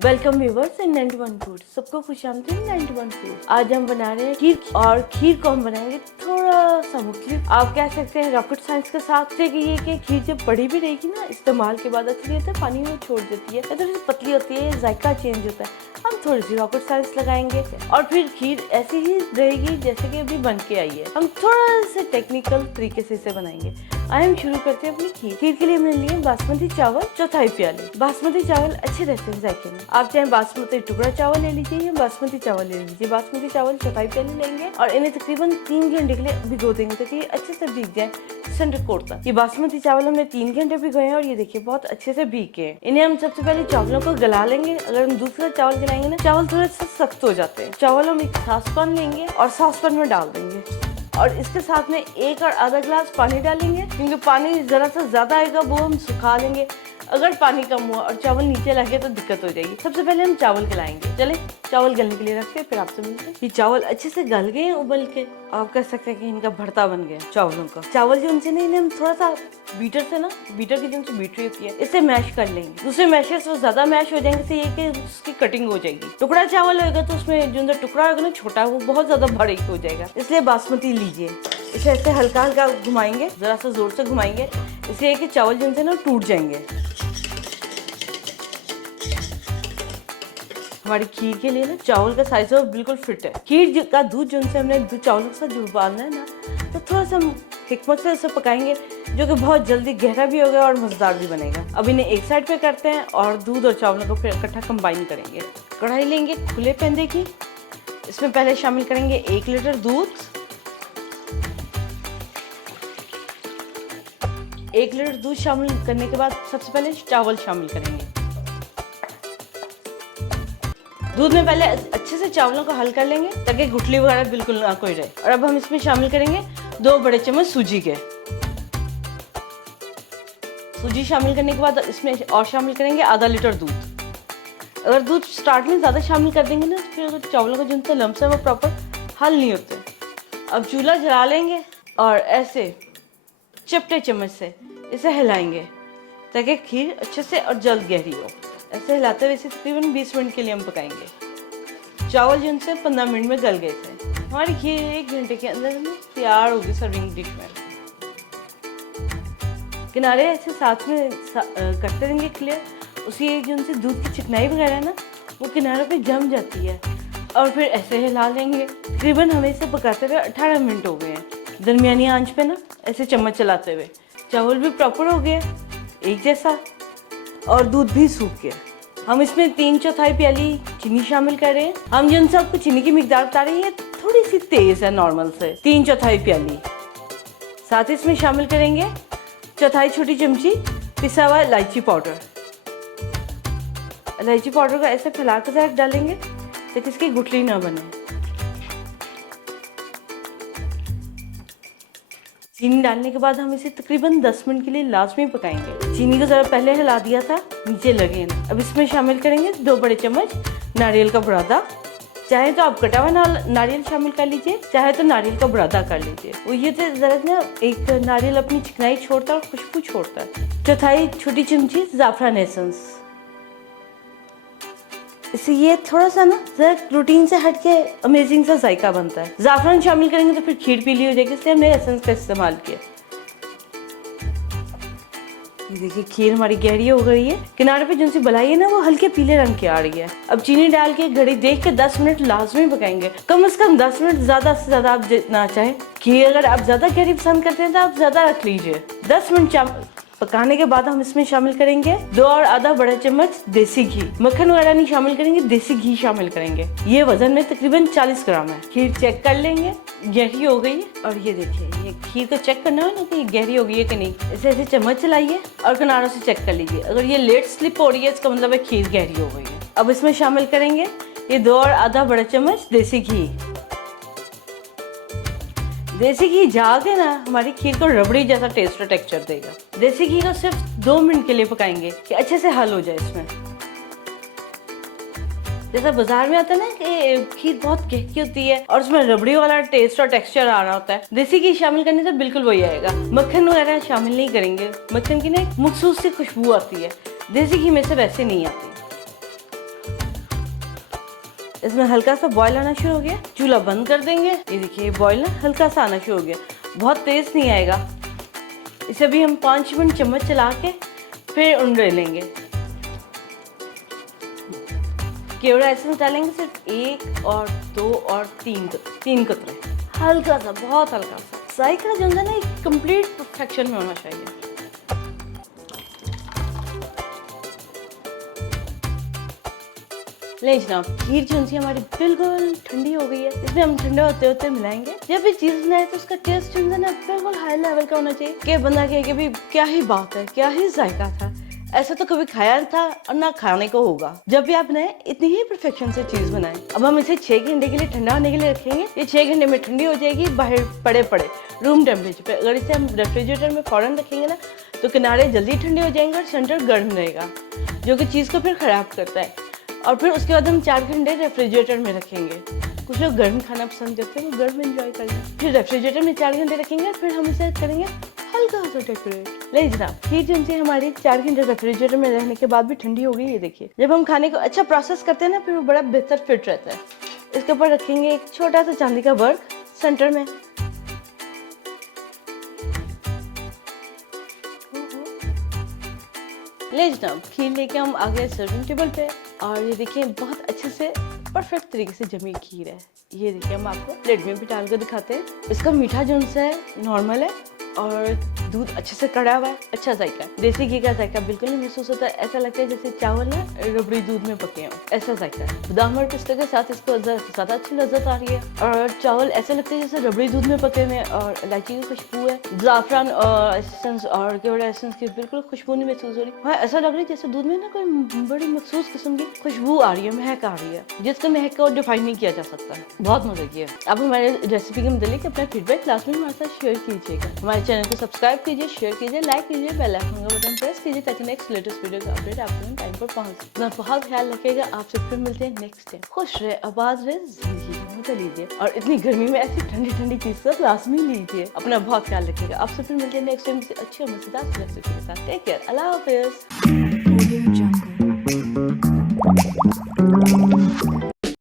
Welcome viewers इन 91 food. सबको खुशामदीद 91 food. आज हम बना रहे हैं खीर, और खीर को हम बनाएंगे थोड़ा सा मुख्तलिफ, आप कह सकते हैं रॉकेट साइंस के साथ। ये कि खीर जब बड़ी भी रहेगी ना, इस्तेमाल के बाद अच्छी रहती है, पानी में छोड़ देती है, थोड़ी सी पतली होती है, जायका चेंज होता है। हम थोड़ी सी रॉकेट साइंस लगाएंगे और फिर खीर ऐसी ही रहेगी जैसे कि अभी बन के आई है। हम थोड़ा से टेक्निकल तरीके से इसे बनाएंगे। आइए हम शुरू करते हैं अपनी खीर। खीर के लिए हमने लिए बासमती चावल 4 प्याले। बासमती चावल अच्छे रहते हैं जायके में। आप चाहे बासमती टुकड़ा चावल ले लीजिए या बासमती चावल ले लीजिए। बासमती चावल 4 प्याले लेंगे और इन्हें तकरीबन 3 घंटे के लिए भिगो देंगे ताकि ये अच्छे से भीग जाए सेंटर कोट तक। ये बासमती चावल हमने 3 घंटे भिगोए हैं और ये देखिए बहुत अच्छे से भीग गए। इन्हें हम सबसे पहले चावलों को गला लेंगे। अगर हम दूसरा चावल गलाएंगे ना, चावल थोड़े से सख्त हो जाते हैं। चावल हम एक सॉसपैन लेंगे और सॉसपैन में डाल देंगे और इसके साथ में 1 और आधा गिलास पानी डालेंगे, क्योंकि पानी जरा सा ज्यादा आएगा वो हम सुखा लेंगे। अगर पानी कम हुआ और चावल नीचे लगे तो दिक्कत हो जाएगी। सबसे पहले हम चावल गलाएंगे। चले चावल गलने के लिए रखते हैं, फिर आपसे मिलते हैं। ये चावल अच्छे से गल गए हैं उबल के। आप कह सकते हैं कि इनका भरता बन गया चावलों का। चावल जो उनसे नहीं, इन्हें हम थोड़ा सा बीटर से ना, बीटर की जिनसे बीटरी होती है, इससे मैश कर लेंगे। दूसरे मैशर से ज्यादा मैश हो जाएंगे, इससे ये कि उसकी कटिंग हो जाएगी। टुकड़ा चावल होगा तो उसमें जो अंदर टुकड़ा होगा ना छोटा, वो बहुत ज्यादा बारीक हो जाएगा। इसलिए बासमती लीजिए, इसे ऐसे हल्का हल्का घुमाएंगे, जरा सा जोर से घुमाएंगे, इसलिए कि चावल जिनसे ना टूट जाएंगे। हमारी खीर के लिए ना चावल का साइज बिल्कुल फिट है। खीर का दूध जो हमने चावलों के साथ जुड़वाना है ना, तो थोड़ा सा हिकमत से इसे पकाएंगे, जो कि बहुत जल्दी गहरा भी होगा और मजेदार भी बनेगा। अब इन्हें एक साइड पे करते हैं और दूध और चावलों को फिर इकट्ठा कंबाइन करेंगे। कढ़ाई लेंगे खुले पैंदे की, इसमें पहले शामिल करेंगे 1 लीटर दूध। 1 लीटर दूध शामिल करने के बाद सबसे पहले चावल शामिल करेंगे। दूध में पहले अच्छे से चावलों को हल कर लेंगे ताकि गुठली वगैरह बिल्कुल ना कोई रहे। और अब हम इसमें शामिल करेंगे 2 बड़े चम्मच सूजी के। सूजी शामिल करने के बाद इसमें और शामिल करेंगे आधा लीटर दूध। अगर दूध स्टार्ट में ज़्यादा शामिल कर देंगे ना, फिर चावलों का जिनसे लम्स है वो प्रॉपर हल नहीं होते। अब चूल्हा जला लेंगे और ऐसे चपटे चम्मच से इसे हिलाएंगे ताकि खीर अच्छे से और जल्द गहरी हो। ऐसे हिलाते हुए इसे तकरीबन 20 मिनट के लिए हम पकाएंगे। चावल जो उनसे 15 मिनट में गल गए थे। हमारी खीर 1 घंटे के अंदर तैयार होगी सर्विंग डिश में। किनारे ऐसे साथ में करते रहेंगे क्लियर। उसकी जो उनसे दूध की चिकनाई वगैरह है ना, वो किनारों पे जम जाती है और फिर ऐसे हिला लेंगे। तकरीबन हमें इसे पकाते हुए 18 मिनट हो गए हैं, दरमियानी आंच पे ना, ऐसे चम्मच चलाते हुए। चावल भी प्रॉपर हो गया एक जैसा और दूध भी सूख गया। हम इसमें 3/4 प्याली चीनी शामिल कर रहे हैं। हम जिन सबको चीनी की मिकदार बता रही है थोड़ी सी तेज है नॉर्मल से, 3/4 प्याली। साथ ही इसमें शामिल करेंगे 1/4 छोटी चमची पिसा हुआ इलायची पाउडर। इलायची पाउडर को ऐसे फैला कर डालेंगे ताकि इसकी गुठली ना बने। चीनी डालने के बाद हम इसे तकरीबन 10 मिनट के लिए लाजमी पकाएंगे। चीनी को जरा पहले हिला दिया था, नीचे लगे ना। अब इसमें शामिल करेंगे 2 बड़े चम्मच नारियल का बुरादा। चाहे तो आप कटा हुआ नारियल शामिल कर लीजिए, चाहे तो नारियल का बुरादा कर लीजिए। वो ये तो जरा ना, एक नारियल अपनी चिकनाई छोड़ता है और खुशबू छोड़ता है। 1/4 छोटी चमची ज़ाफ़रान एसेंस। इससे ये थोड़ा सा ना जरा रूटीन से हट के अमेजिंग सा जायका बनता है। ज़ाफ़रान शामिल करेंगे तो फिर खीर पीली हो जाएगी, इसलिए हमने एसेंस का इस्तेमाल किया। ये देखिए खीर हमारी गहरी हो गई है। किनारे पे जिनसी बलाई है ना, वो हल्के पीले रंग की आ रही है। अब चीनी डाल के घड़ी देख के 10 मिनट लाजमी पकाएंगे, कम से कम 10 मिनट, ज्यादा से ज्यादा आप जितना चाहें। खीर अगर आप ज्यादा गहरी पसंद करते हैं तो आप ज्यादा रख लीजिए। 10 मिनट पकाने के बाद हम इसमें शामिल करेंगे 2 और आधा बड़ा चम्मच देसी घी। मक्खन वगैरह नहीं शामिल करेंगे, देसी घी शामिल करेंगे। ये वजन में तकरीबन 40 ग्राम है। खीर चेक कर लेंगे, गहरी हो गई है। और ये देखिए, ये खीर को चेक करना है ना कि गहरी हो गई है कि नहीं। इसे ऐसे चम्मच चलाइए और किनारों से चेक कर लीजिए। अगर ये लेट स्लिप हो रही है, इसका मतलब है खीर गहरी हो गई है। अब इसमें शामिल करेंगे ये 2 और आधा बड़ा चम्मच देसी घी। देसी घी जाके ना हमारी खीर को रबड़ी जैसा टेस्ट और टेक्सचर देगा। देसी घी को सिर्फ 2 मिनट के लिए पकाएंगे कि अच्छे से हल हो जाए इसमें। जैसा बाजार में आता है ना कि खीर बहुत गहरी होती है और उसमें रबड़ी वाला टेस्ट और टेक्सचर आ रहा होता है, देसी घी शामिल करने से बिल्कुल वही आएगा। मक्खन वगैरह शामिल नहीं करेंगे, मक्खन की ना एक मखसूस सी खुशबू आती है, देसी घी में से वैसे नहीं आती। इसमें हल्का सा बॉईल आना शुरू हो गया, चूल्हा बंद कर देंगे। ये देखिए बॉईल ना हल्का सा आना शुरू हो गया, बहुत तेज नहीं आएगा। इसे भी हम 5 मिनट चम्मच चला के फिर उंडे लेंगे। केवड़ा एसेंस डालेंगे सिर्फ 1 और 2 और 3 कतरे, हल्का सा, बहुत हल्का सा। जायका जो है ना एक कंप्लीट परफेक्शन में होना चाहिए। ले जनाब, खीर जो हमारी बिल्कुल ठंडी हो गई है। इसमें हम ठंडा होते होते मिलाएंगे। जब भी चीज बनाए तो उसका टेस्ट जो है ना बिल्कुल हाई लेवल का होना चाहिए कि बंदा कहे कि भाई क्या ही बात है, क्या ही जायका था। ऐसा तो कभी खाया था और ना खाने को होगा। जब भी आप बनाए इतनी ही परफेक्शन से चीज बनाएं। अब हम इसे 6 घंटे के लिए ठंडा होने के लिए रखेंगे। ये 6 घंटे में ठंडी हो जाएगी बाहर पड़े रूम टेम्परेचर पे। अगर इसे हम रेफ्रिजरेटर में फौरन रखेंगे ना तो किनारे जल्दी ठंडे हो जाएंगे और सेंटर गर्म रहेगा, जो कि चीज को फिर खराब करता है। और फिर उसके बाद हम 4 घंटे रेफ्रिजरेटर में रखेंगे। कुछ लोग गर्म खाना पसंद करते हैं, वो गर्म एंजॉय करेंगे। फिर रेफ्रिजरेटर में 4 घंटे रखेंगे, फिर हम इसे करेंगे हल्का सा डेकोरेट। ले जनाब, खीर जो हमारी 4 घंटे रेफ्रिजरेटर में रहने के बाद भी ठंडी हो गई। ये देखिए, जब हम खाने को अच्छा प्रोसेस करते हैं ना फिर वो बड़ा बेहतर फिट रहता है। इसके ऊपर रखेंगे एक छोटा सा चांदी का वर्क सेंटर में। ले जनाब, खीर लेके हम आ गए सर्विंग टेबल पे और ये देखिए बहुत अच्छे से परफेक्ट तरीके से जमी खीर है। ये देखिए हम आपको प्लेट में भी डाल कर दिखाते हैं। इसका मीठा जो है नॉर्मल है और दूध अच्छे से कड़ा हुआ है, अच्छा जायका है। देसी घी का जायका बिल्कुल नहीं महसूस होता है। ऐसा लगता है जैसे चावल ना रबड़ी दूध में पके हों, ऐसा जायका है। बादाम और पिस्ते के साथ इसको ज़्यादा अच्छी लज्जत आ रही है और चावल ऐसे लगते हैं जैसे रबड़ी दूध में पके हुए और इलायची की खुशबू है। जाफरान एसेंस और केवड़ा एसेंस की बिल्कुल खुशबू नहीं महसूस हो रही। हाँ, ऐसा लग रहा है जैसे दूध में ना कोई बड़ी मखसूस किस्म की खुशबू आ रही है, महक आ रही है, जिसका महक को डिफाइन नहीं किया जा सकता। बहुत मजा किया। अब हमारे रेसिपी के मुतालिक अपना फीडबैक क्लास में हमारे साथ शेयर कीजिएगा। हमारे चैनल को सब्सक्राइब कीजिए, शेयर कीजिए, लाइक कीजिए, बेल आइकन का बटन प्रेस कीजिए ताकि नेक्स्ट लेटेस्ट वीडियो का अपडेट आपको टाइम पर पहुंचे। अपना बहुत ख्याल रखिएगा। आपसे फिर मिलते हैं नेक्स्ट टाइम। खुश रहे, आबाद रहे, जिंदगी में मजा लीजिए और इतनी गर्मी में ऐसी ठंडी ठंडी चीज का लाजमी लीजिए। अपना बहुत ख्याल रखिएगा। आपसे फिर मिलते हैं नेक्स्ट टाइम से अच्छी और मजेदार रेसिपी के साथ। टेक केयर, अल्लाह हाफिज।